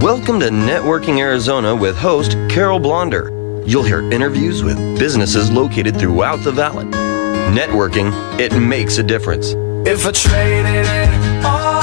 Welcome to Networking Arizona with host Carol Blonder. You'll hear interviews with businesses located throughout the valley. Networking, it makes a difference. If I traded it all.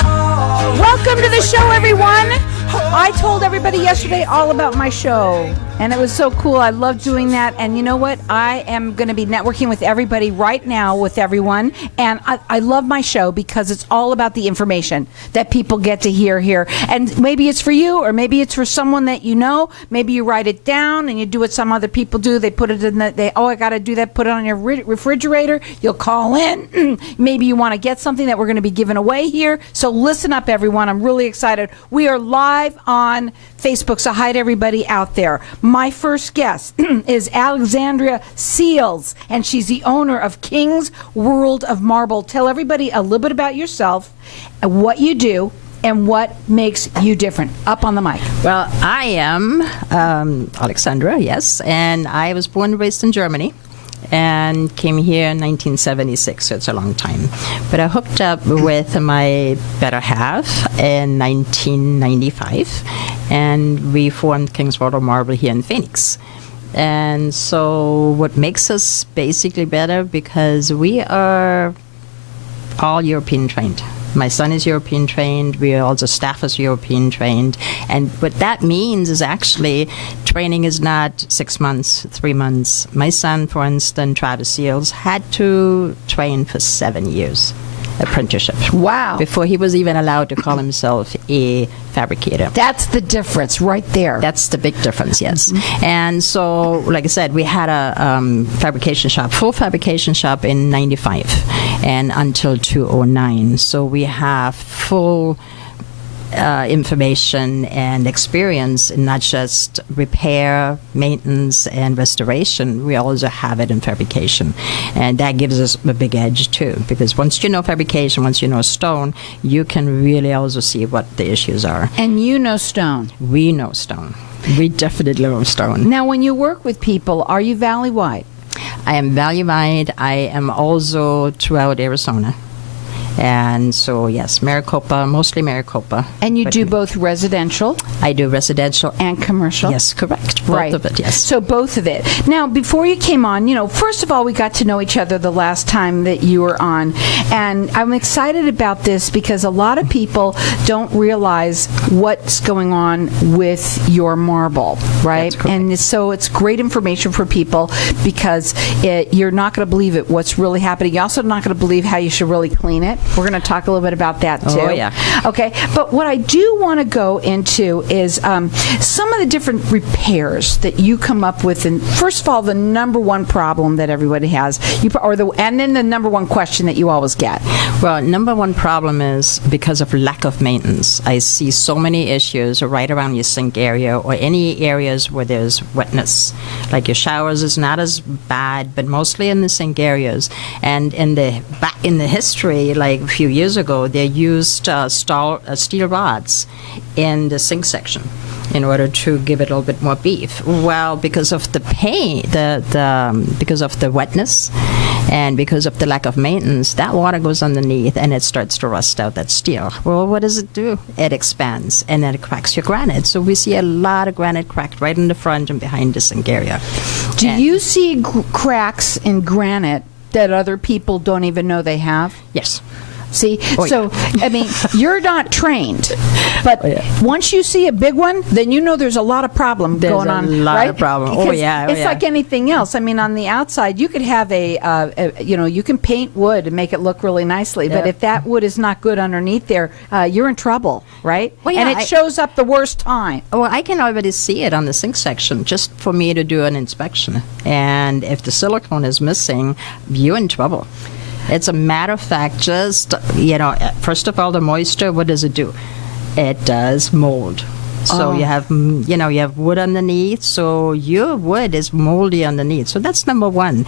Welcome to the show, everyone. I told everybody yesterday all about my show, and it was so cool. I love doing that. And you know what? I am going to be networking with everybody right now, with everyone. And I love my show because it's all about the information that people get to hear here. And maybe it's for you, or maybe it's for someone that you know. Maybe you write it down and you do what some other people do. They put it in I got to do that, put it on your refrigerator. You'll call in. Maybe you want to get something that we're going to be giving away here. So listen up, everyone. I'm really excited. We are live on Facebook, so hi to everybody out there. My first guest is Alexandria Seals, and she's the owner of King's World of Marble. Tell everybody a little bit about yourself, and what you do, and what makes you different. Up on the mic. Well, I am Alexandria, yes, and I was born and raised in Germany and came here in 1976, so it's a long time. But I hooked up with my better half in 1995, and we formed King's World of Marble here in Phoenix. And so what makes us basically better, because we are all European trained. My son is European trained. We also staff is European trained. And what that means is actually training is not 6 months, 3 months. My son, for instance, Travis Seals, had to train for 7 years, apprenticeship. Wow. Before he was even allowed to call himself a fabricator. That's the difference right there. That's the big difference, yes. Mm-hmm. And so, like I said, we had a fabrication shop, full fabrication shop in 95 and until 2009. So we have full information and experience in not just repair, maintenance, and restoration. We also have it in fabrication. And that gives us a big edge, too, because once you know fabrication, once you know stone, you can really also see what the issues are. And you know stone. We know stone. We definitely know stone. Now, when you work with people, are you valley-wide? I am valley-wide. I am also throughout Arizona. And so, yes, Maricopa, mostly Maricopa. And you do both residential? I do residential. And commercial? Yes, correct. Both of it, yes. So both of it. Now, before you came on, first of all, we got to know each other the last time that you were on. And I'm excited about this because a lot of people don't realize what's going on with your marble, right? And so it's great information for people because you're not going to believe it, what's really happening. You're also not going to believe how you should really clean it. We're going to talk a little bit about that, too. Oh, yeah. Okay, but what I do want to go into is some of the different repairs that you come up with. And first of all, the number one problem that everybody has, and then the number one question that you always get. Well, number one problem is because of lack of maintenance. I see so many issues right around your sink area or any areas where there's wetness. Like your showers is not as bad, but mostly in the sink areas. And back in the history, like a few years ago, they used steel rods in the sink section in order to give it a little bit more beef. Well, because of the pain, because of the wetness, and because of the lack of maintenance, that water goes underneath and it starts to rust out that steel. Well, what does it do? It expands and then it cracks your granite. So we see a lot of granite cracked right in the front and behind the sink area. Do you see cracks in granite that other people don't even know they have? Yes. See, I mean, you're not trained, but once you see a big one, then you know there's a lot of problem going on. There's a lot of problem. It's like anything else. I mean, on the outside, you could have you can paint wood and make it look really nicely, but if that wood is not good underneath there, you're in trouble, right? Well, yeah, and it shows up the worst time. Well, I can already see it on the sink section just for me to do an inspection. And if the silicone is missing, you're in trouble. It's a matter of fact, just, first of all, the moisture, what does it do? It does mold. So you have wood underneath, so your wood is moldy underneath. So that's number one.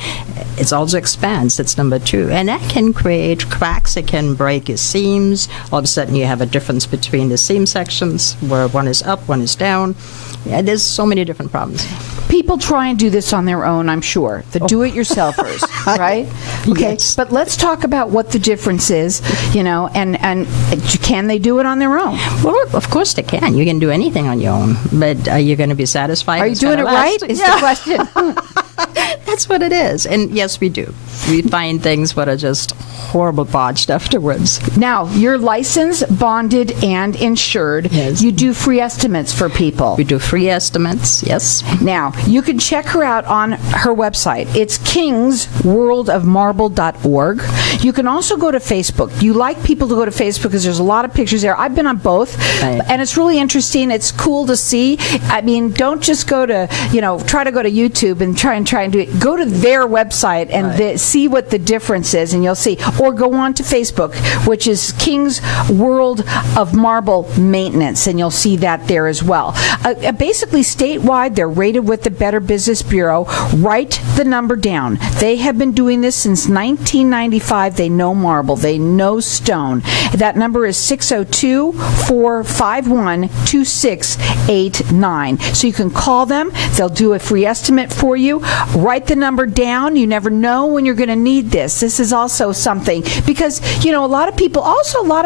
It also expands. That's number two. And that can create cracks. It can break your seams. All of a sudden you have a difference between the seam sections where one is up, one is down. Yeah, there's so many different problems. people try and do this on their own, I'm sure. The do-it-yourselfers, right? Okay, Yes. but let's talk about what the difference is, and can they do it on their own? Well, of course they can. You can do anything on your own, but are you going to be satisfied? Are you doing it right? Is the question. That's what it is. And yes, we do. We find things that are just horrible botched afterwards. Now, you're licensed, bonded, and insured. Yes. You do free estimates for people. We do free estimates, yes. Now, you can check her out on her website. It's kingsworldofmarble.org. You can also go to Facebook. You like people to go to Facebook because there's a lot of pictures there. I've been on both, Right. and it's really interesting. It's cool to see. I mean, don't just go to, try to go to YouTube and try and do it. Go to their website and see what the difference is, and you'll see. Or go on to Facebook, which is King's World of Marble Maintenance, and you'll see that there as well. Basically, statewide, they're rated with the Better Business Bureau. Write the number down. They have been doing this since 1995. They know marble. They know stone. That number is 602-451-2689. So you can call them. They'll do a free estimate for you. Write the number down. You never know when you're going to need this. This is also something because, a lot of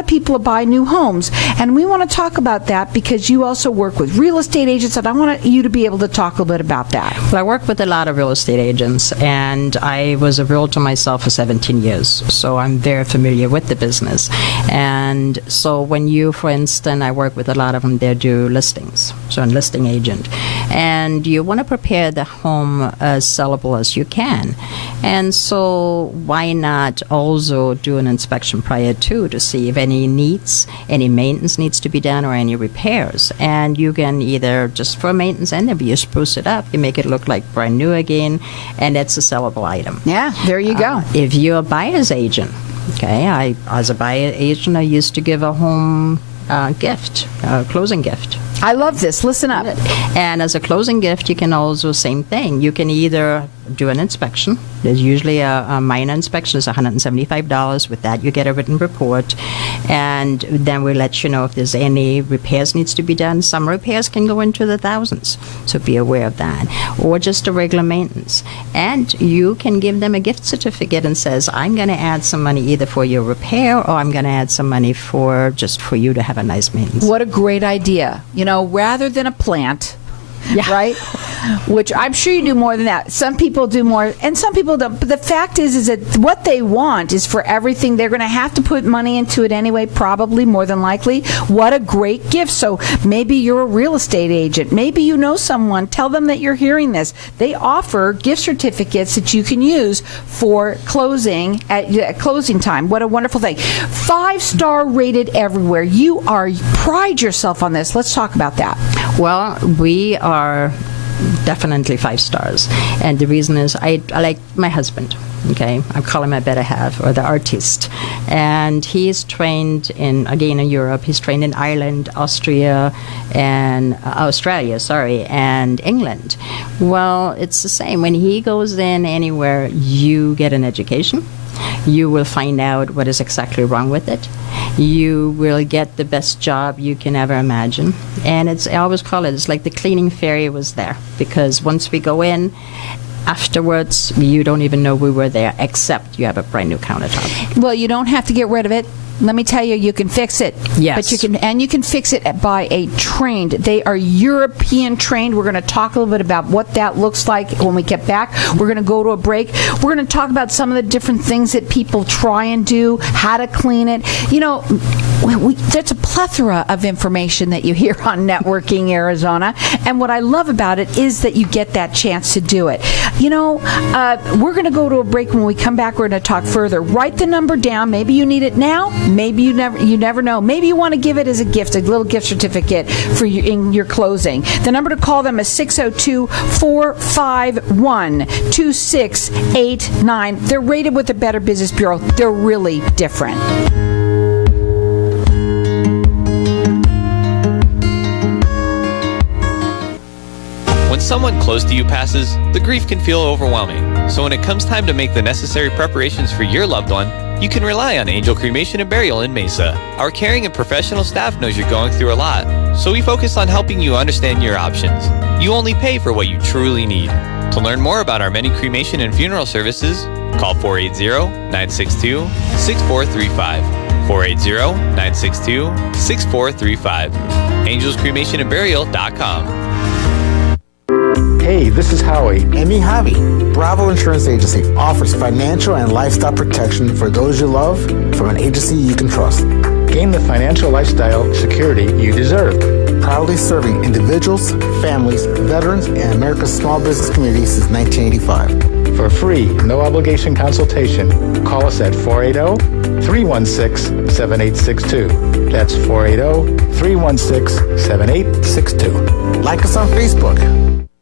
people buy new homes, and we want to talk about that because you also work with real estate agents, and I want you to be able to talk a little bit about that. Well, I work with a lot of real estate agents, and I was a realtor myself for 17 years, so I'm very familiar with the business. And so when you, for instance, I work with a lot of them, they do listings, so I'm a listing agent. And you want to prepare the home as sellable as you can. And so why not also do an inspection prior to see if any maintenance needs to be done or any repairs. And you can either just for maintenance and if you spruce it up, you make it look like brand new again, and it's a sellable item. Yeah, there you go. If you're a buyer's agent, okay, as a buyer agent, I used to give a home gift, a closing gift. I love this. Listen up. And as a closing gift, you can also, same thing. You can either do an inspection. There's usually a minor inspection is $175. With that, you get a written report. And then we let you know if there's any repairs needs to be done. Some repairs can go into the thousands. So be aware of that. Or just a regular maintenance. And you can give them a gift certificate and says, I'm going to add some money either for your repair or I'm going to add some money for you to have a nice maintenance. What a great idea. Rather than a plant, right? Which I'm sure you do more than that. Some people do more, and some people don't. But the fact is that what they want is for everything. They're going to have to put money into it anyway, probably, more than likely. What a great gift. So maybe you're a real estate agent. Maybe you know someone. Tell them that you're hearing this. They offer gift certificates that you can use for closing at closing time. What a wonderful thing. 5-star rated everywhere. You pride yourself on this. Let's talk about that. Well, we are definitely 5 stars. And the reason is I like my husband. Okay, I call him my better half, or the artist. And he's trained in Europe. He's trained in Ireland, Australia, and England. Well, it's the same. When he goes in anywhere, you get an education. You will find out what is exactly wrong with it. You will get the best job you can ever imagine. And I always call it's like the cleaning fairy was there. Because once we go in, afterwards, you don't even know we were there, except you have a brand new countertop. Well, you don't have to get rid of it. Let me tell you, you can fix it. Yes. But you can fix it by a trained. They are European trained. We're going to talk a little bit about what that looks like when we get back. We're going to go to a break. We're going to talk about some of the different things that people try and do, how to clean it. There's a plethora of information that you hear on Networking Arizona. And what I love about it is that you get that chance to do it. We're going to go to a break. When we come back, we're going to talk further. Write the number down. Maybe you need it now. Maybe you never know. Maybe you want to give it as a gift, a little gift certificate for in your closing. The number to call them is 602-451-2689. They're rated with the Better Business Bureau. They're really different. When someone close to you passes, the grief can feel overwhelming. So when it comes time to make the necessary preparations for your loved one, you can rely on Angel Cremation and Burial in Mesa. Our caring and professional staff knows you're going through a lot, so we focus on helping you understand your options. You only pay for what you truly need. To learn more about our many cremation and funeral services, call 480-962-6435. 480-962-6435. AngelsCremationandBurial.com. Hey, this is Howie. And me, Javi. Bravo Insurance Agency offers financial and lifestyle protection for those you love from an agency you can trust. Gain the financial lifestyle security you deserve. Proudly serving individuals, families, veterans, and America's small business community since 1985. For a free, no-obligation consultation, call us at 480-316-7862. That's 480-316-7862. Like us on Facebook.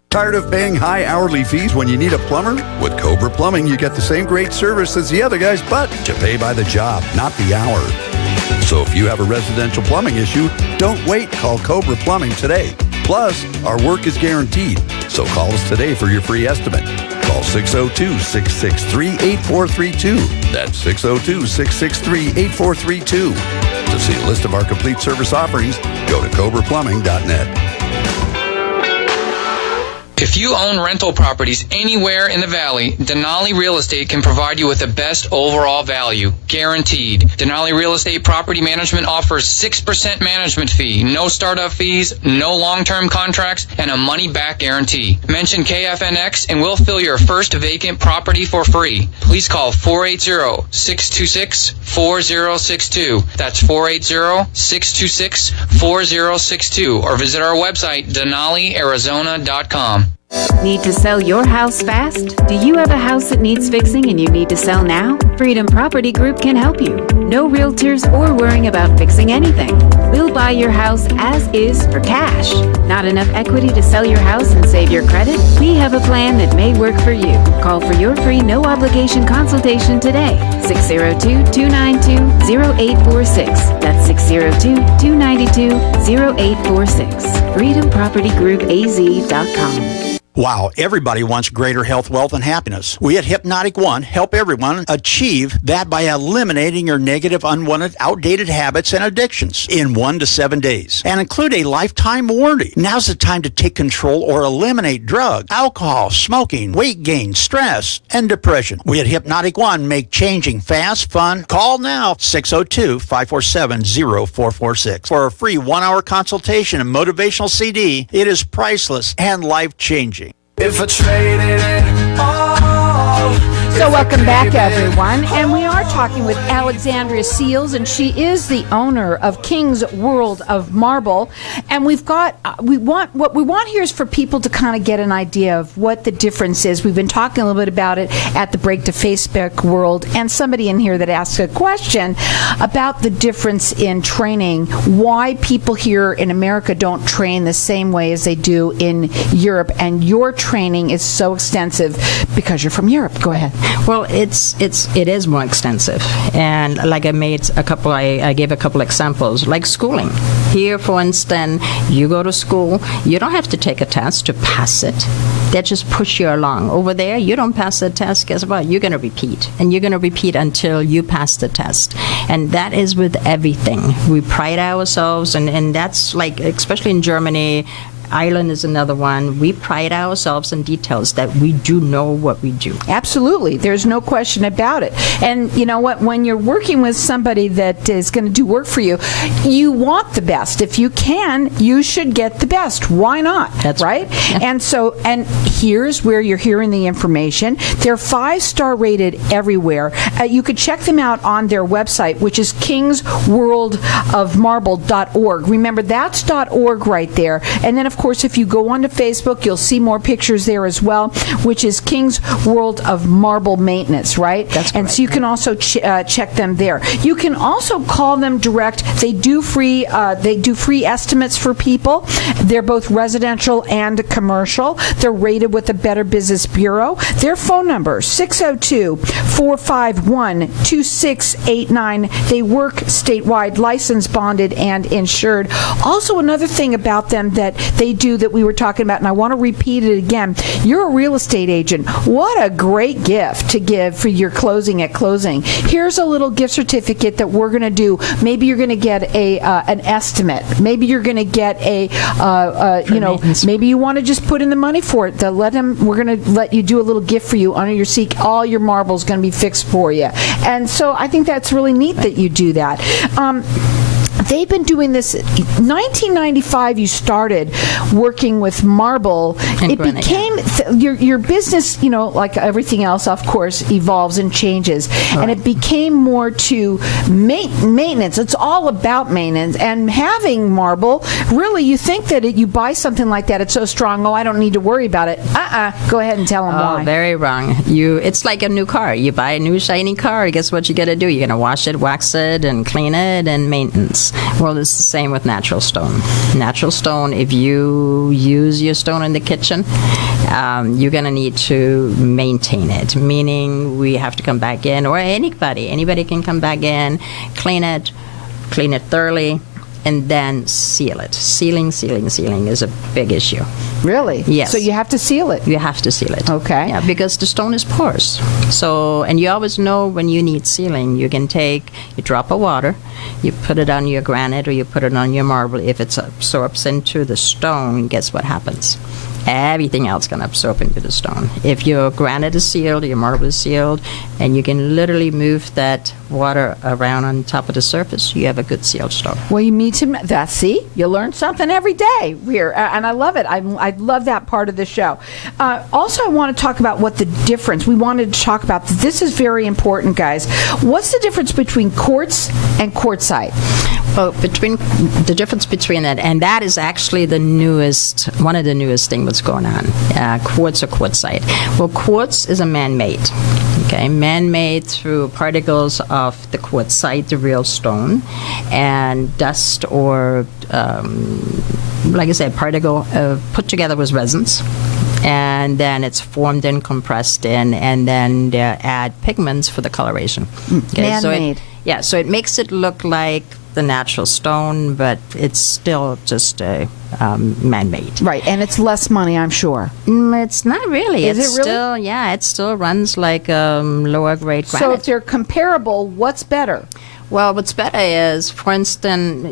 Tired of paying high hourly fees when you need a plumber? With Cobra Plumbing, you get the same great service as the other guys, but you pay by the job, not the hour. So if you have a residential plumbing issue, don't wait. Call Cobra Plumbing today. Plus, our work is guaranteed. So call us today for your free estimate. Call 602-663-8432. That's 602-663-8432. To see a list of our complete service offerings, go to cobraplumbing.net. If you own rental properties anywhere in the valley, Denali Real Estate can provide you with the best overall value, guaranteed. Denali Real Estate Property Management offers 6% management fee, no startup fees, no long-term contracts, and a money-back guarantee. Mention KFNX and we'll fill your first vacant property for free. Please call 480-626-4062. That's 480-626-4062 or visit our website, DenaliArizona.com. Need to sell your house fast? Do you have a house that needs fixing and you need to sell now? Freedom Property Group can help you. No realtors or worrying about fixing anything. We'll buy your house as is for cash. Not enough equity to sell your house and save your credit? We have a plan that may work for you. Call for your free no-obligation consultation today. 602-292-0846. That's 602-292-0846. FreedomPropertyGroupAZ.com. Wow, everybody wants greater health, wealth, and happiness. We at Hypnotic One help everyone achieve that by eliminating your negative, unwanted, outdated habits and addictions in 1 to 7 days and include a lifetime warranty. Now's the time to take control or eliminate drugs, alcohol, smoking, weight gain, stress, and depression. We at Hypnotic One make changing fast, fun. Call now, 602-547-0446 for a free 1-hour consultation and motivational CD. It is priceless and life-changing. If I traded it all. So welcome back, everyone. And we are talking with Alexandria Seals, and she is the owner of King's World of Marble. And what we want here is for people to kind of get an idea of what the difference is. We've been talking a little bit about it at the Break to Facebook World, and somebody in here that asked a question about the difference in training, why people here in America don't train the same way as they do in Europe, and your training is so extensive because you're from Europe. Go ahead. Well, it is more extensive, and like I gave a couple examples, like schooling. Here, for instance, you go to school, you don't have to take a test to pass it. They just push you along. Over there, you don't pass the test, guess what? You're going to repeat, and you're going to repeat until you pass the test. And that is with everything. We pride ourselves, and that's like, especially in Germany, Ireland is another one. We pride ourselves in details that we do know what we do. Absolutely. There's no question about it. And you know what? When you're working with somebody that is going to do work for you, you want the best. If you can, you should get the best. Why not? That's right. Yeah. And here's where you're hearing the information. They're 5-star rated everywhere. You could check them out on their website, which is kingsworldofmarble.org. Remember, that's .org right there. And then, of course, if you go onto Facebook, you'll see more pictures there as well, which is King's World of Marble Maintenance, right? That's correct. And so you can also check them there. You can also call them direct. They do free estimates for people. They're both residential and commercial. They're rated with the Better Business Bureau. Their phone number, 602-451-2689. They work statewide, licensed, bonded, and insured. Also, another thing about them that they they do that we were talking about, and I want to repeat it again. You're a real estate agent. What a great gift to give for your closing at closing. Here's a little gift certificate that we're going to do. Maybe you're going to get an estimate. Maybe you're going to get maybe you want to just put in the money for it. We're going to let you do a little gift for you under your seat. All your marbles going to be fixed for you. And so I think that's really neat that you do that. They've been doing this. 1995, you started working with marble. And it Granite, became your business. Like everything else, of course, evolves and changes, and it became more to maintenance. It's all about maintenance. And having marble, really, you think that you buy something like that, it's so strong. Oh, I don't need to worry about it. Go ahead and tell them why. Oh, very wrong. It's like a new car. You buy a new shiny car. Guess what you got to do? You're going to wash it, wax it, and clean it, and maintenance. Well, it's the same with natural stone. Natural stone, if you use your stone in the kitchen, you're going to need to maintain it, meaning we have to come back in, or anybody can come back in, clean it thoroughly, and then seal it. Sealing is a big issue. Really? Yes. So you have to seal it? You have to seal it. Okay. Yeah, because the stone is porous. So, and you always know when you need sealing. You can take a drop of water, you put it on your granite or you put it on your marble. If it absorbs into the stone, guess what happens? Everything else can absorb into the stone. If your granite is sealed, your marble is sealed, and you can literally move that water around on top of the surface, you have a good sealed stone. Well, you need to. See, you learn something every day here, and I love it. I love that part of the show. Also, I want to talk about what the difference. We wanted to talk about this is very important, guys. What's the difference between quartz and quartzite? Well, the difference between that, and that is actually one of the newest things that's going on, quartz or quartzite. Well, quartz is a man-made, man-made through particles of the quartzite, the real stone, and dust or, like I said, particle put together with resins. And then it's formed and compressed in, and then they add pigments for the coloration. Man-made. So it makes it look like the natural stone, but it's still just a man-made. Right, and it's less money, I'm sure. It's not really. Is it really? Still, it still runs like lower grade granite. So if they're comparable, what's better? Well, what's better is, for instance,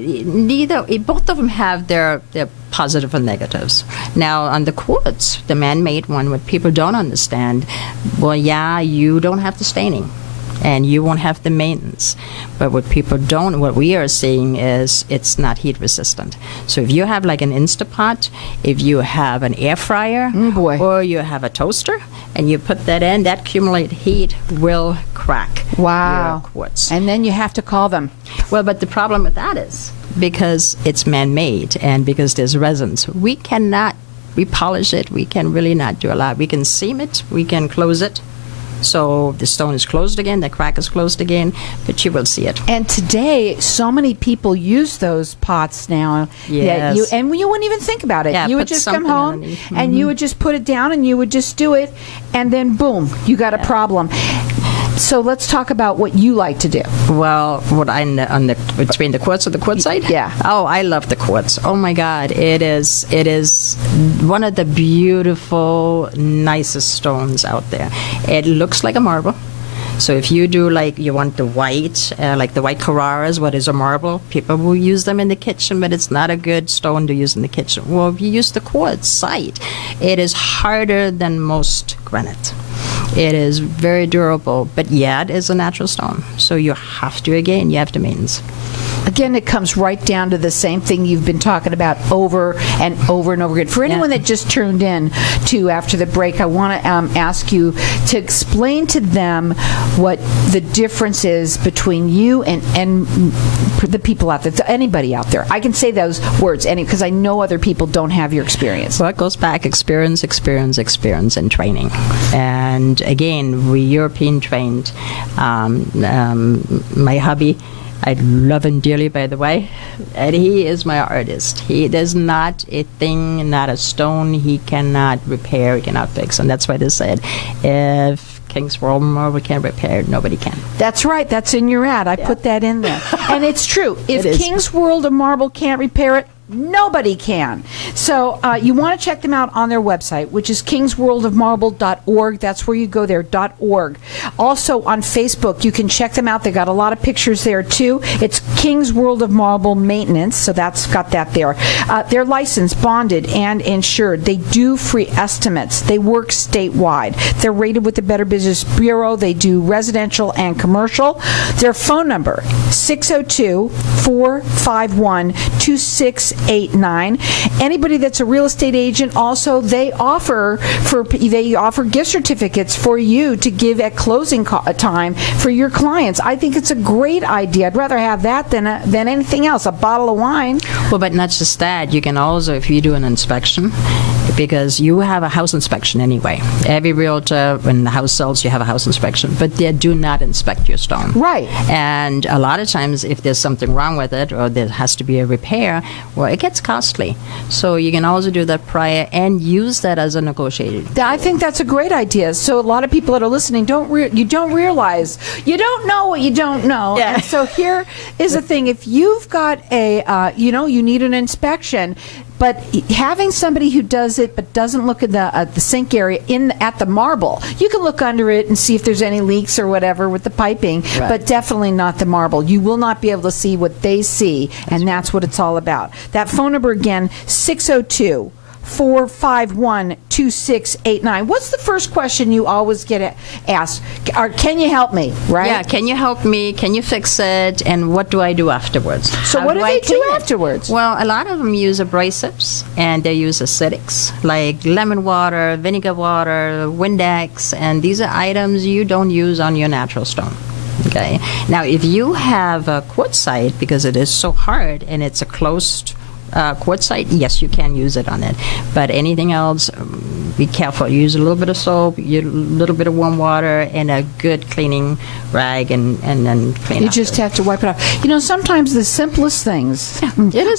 both of them have their positive and negatives. Now, on the quartz, the man-made one, what people don't understand, you don't have the staining, and you won't have the maintenance. But what we are seeing is it's not heat resistant. So if you have like an Instapot, if you have an air fryer, or you have a toaster, and you put that in, that accumulated heat will crack your quartz. And then you have to call them. Well, but the problem with that is, because it's man-made and because there's resins, we polish it, we can really not do a lot. We can seam it, we can close it. So the stone is closed again, the crack is closed again, but you will see it. And today, so many people use those pots now. Yes. You wouldn't even think about it. Yeah, you would put just come something home underneath. and you would just put it down and you would just do it, and then boom, you got a problem. So let's talk about what you like to do. Well, between the quartz and the quartzite? Yeah. Oh, I love the quartz. Oh my God, it is one of the beautiful, nicest stones out there. It looks like a marble. So if you do you want the white, like the white Carraras, what is a marble, people will use them in the kitchen, but it's not a good stone to use in the kitchen. Well, if you use the quartzite, it is harder than most granite. It is very durable, but it is a natural stone. So you have to maintenance. Again, it comes right down to the same thing you've been talking about over and over and over again. For anyone that just tuned in to after the break, I want to ask you to explain to them what the difference is between you and the people out there, anybody out there. I can say those words because I know other people don't have your experience. Well, it goes back experience, and training. And again, we European trained. My hubby, I love him dearly, by the way, and he is my artist. There's not a thing, not a stone he cannot repair, he cannot fix. And that's why they said, if King's World Marble can't repair it, nobody can. That's right. That's in your ad. I put that in there. And it's true. If King's World of Marble can't repair it, Nobody can. So you want to check them out on their website, which is kingsworldofmarble.org. That's where you go there, .org. Also on Facebook, you can check them out. They got a lot of pictures there too. It's King's World of Marble Maintenance, so that's got that there. They're licensed, bonded, and insured. They do free estimates. They work statewide. They're rated with the Better Business Bureau. They do residential and commercial. Their phone number, 602-451-2689. Anybody that's a real estate agent, also they offer gift certificates for you to give at closing time for your clients. I think it's a great idea. I'd rather have that than anything else. A bottle of wine. Well, but not just that. You can also, if you do an inspection, because you have a house inspection anyway. Every realtor, when the house sells, you have a house inspection, but they do not inspect your stone. Right. And a lot of times, if there's something wrong with it or there has to be a repair, well, it gets costly. So you can also do that prior and use that as a negotiating. I think that's a great idea. So a lot of people that are listening you don't realize, you don't know what you don't know. Yeah. And so here is the thing: if you've got you need an inspection. But having somebody who does it but doesn't look at the sink area at the marble, you can look under it and see if there's any leaks or whatever with the piping, but definitely not the marble. You will not be able to see what they see, and that's what it's all about. That phone number again, 602-451-2689. What's the first question you always get asked? Can you help me, right? Yeah, can you help me? Can you fix it? And what do I do afterwards? So what do they do afterwards? Well, a lot of them use abrasives, and they use acidics, like lemon water, vinegar water, Windex, and these are items you don't use on your natural stone. Okay. Now, if you have a quartzite, because it is so hard and it's a closed quartzite, yes, you can use it on it. But anything else, be careful. Use a little bit of soap, a little bit of warm water, and a good cleaning rag, and then clean it. You just have to wipe it off. Sometimes the simplest things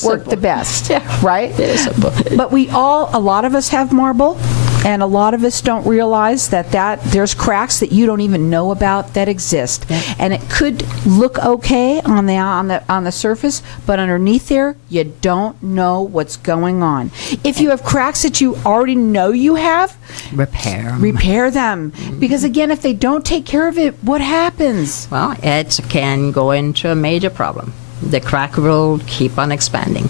work the best, right? It is simple. But a lot of us have marble, and a lot of us don't realize that there's cracks that you don't even know about that exist. Yeah. And it could look okay on the surface, but underneath there, you don't know what's going on. If you have cracks that you already know you have, repair them. Because again, if they don't take care of it, what happens? Well, it can go into a major problem. The crack will keep on expanding.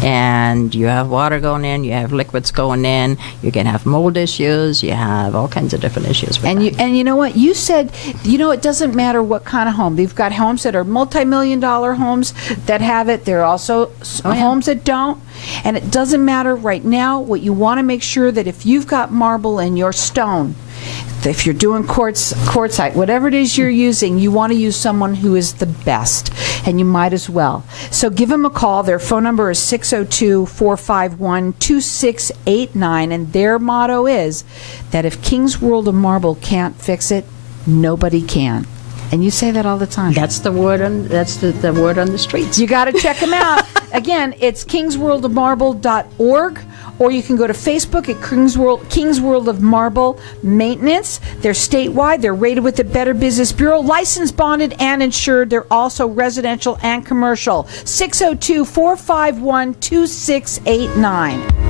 And you have water going in, you have liquids going in, you can have mold issues, you have all kinds of different issues with that. And you know what? You said, it doesn't matter what kind of home. They've got homes that are multi-million-dollar homes that have it. There are also homes that don't. And it doesn't matter right now. What you want to make sure that if you've got marble in your stone, if you're doing quartzite, whatever it is you're using, you want to use someone who is the best, and you might as well. So give them a call. Their phone number is 602-451-2689, and their motto is that if King's World of Marble can't fix it, nobody can. And you say that all the time. That's the word on the word on the streets. You got to check them out. Again, it's kingsworldofmarble.org, or you can go to Facebook at King's World of Marble Maintenance. They're statewide. They're rated with the Better Business Bureau, licensed, bonded, and insured. They're also residential and commercial. 602-451-2689.